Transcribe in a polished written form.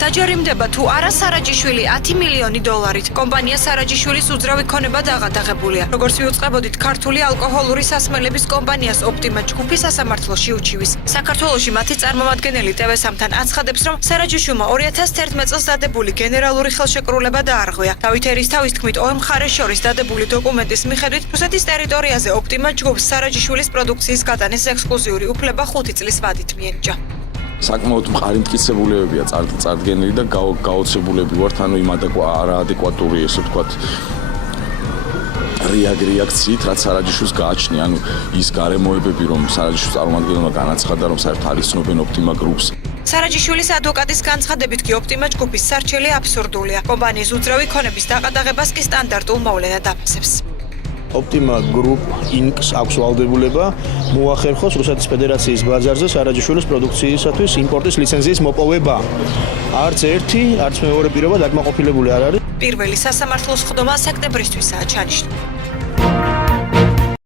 დაჯერიმდება თუ არა სარაჯიშვილი 10 მილიონი დოლარით. კომპანია სარაჯიშვილის უძრავი ქონება დაღადაღებულია. როგორც ვიუწყებოდით, ქართული ალკოჰოლური სასმელების კომპანიას ოპტიმა ჯგუფი სასამართლოში უჩივის. საქართველოში მათი წარმომადგენელი TV3-თან აცხადებს, რომ სარაჯიშვილმა 2011 წელს დადებული გენერალური ხელშეკრულება დაარღვია. დავით ერისთავის თქმით, ორ მხარეს შორის დადებული დოკუმენტის მიხედვით, რუსეთის ტერიტორიაზე ოპტიმა ჯგუფს სარაჯიშვილის პროდუქციის გატანის ექსკლუზიური უფლება 5 წლის ვადით მიენიჭა. საკმაოდ მყარი მტკიცებულებებია წარდგენილი და გაოცებულები ვართ, ანუ იმ არაადეკვატური, ესე ვთქვათ, რეაქციით, რაც სარაჯიშვილს გააჩნია, ანუ ის გარემოებები, რომ სარაჯიშვილის წარმომადგენელმა განაცხადა, რომ საერთოდ არ იცნობენ ოპტიმა გრუპს. სარაჯიშვილის ადვოკატის განცხადებით კი ოპტიმა ჯგუფის სარჩელი აბსურდულია. კომპანიის უძრავი ქონების დაყადაღებას კი სტანდარტულ მოვლენად აფასებს. ოპტიმა გრუპ ინკს აქვს ვალდებულება მოახერხოს რუსეთის ფედერაციის ბაზარზე სარაჯიშვილის პროდუქციისათვის იმპორტის ლიცენზიის მოპოვება. არც ერთი, არც მეორე პირობა დაკმაყოფილებული არ არის. პირველი სასამართლოს ხდომა სექტემბრისთვისაა ჩანიშნული.